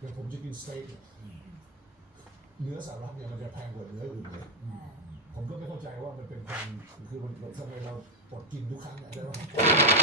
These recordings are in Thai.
อย่างผมจะกินสเต็กเนี่ยเนื้อสารักเนี่ยมันจะแพงกว่าเนื้ออื่นเลย ผมก็ไม่เข้าใจว่ามันเป็นความคือมันทำไมเราอดกินทุกครั้งอะได้ไห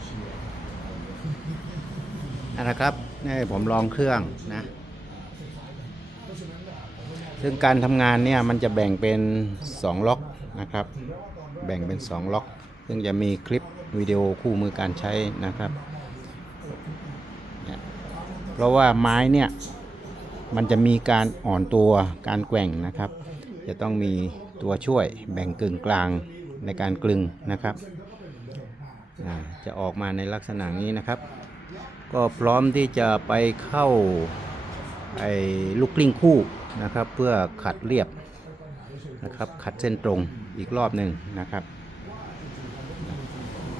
มเอาละครับนี่ผมลองเครื่องนะ ซึ่งการทำงานเนี่ยมันจะแบ่งเป็น 2 ล็อกนะครับ แบ่งเป็น 2 ล็อก ซึ่งจะมีคลิปวิดีโอคู่มือการใช้นะครับ เพราะว่าไม้เนี่ยมันจะมีการอ่อนตัวการแกว่งนะครับ จะต้องมีตัวช่วยแบ่งกึ่งกลางในการกลึงนะครับ จะออกมาในลักษณะนี้นะครับ ก็พร้อมที่จะไปเข้าไอ้ลูกกลิ้งคู่นะครับ เพื่อขัดเรียบนะครับ ขัดเส้นตรงอีกรอบหนึ่งนะครับ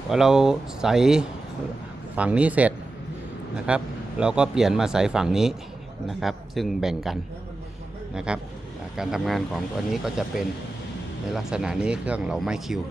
พอเราใส่ฝั่งนี้เสร็จนะครับ เราก็เปลี่ยนมาใส่ฝั่งนี้นะครับ ซึ่งแบ่งกันนะครับ การทำงานของตัวนี้ก็จะเป็นในลักษณะนี้เครื่องเราไม่คิว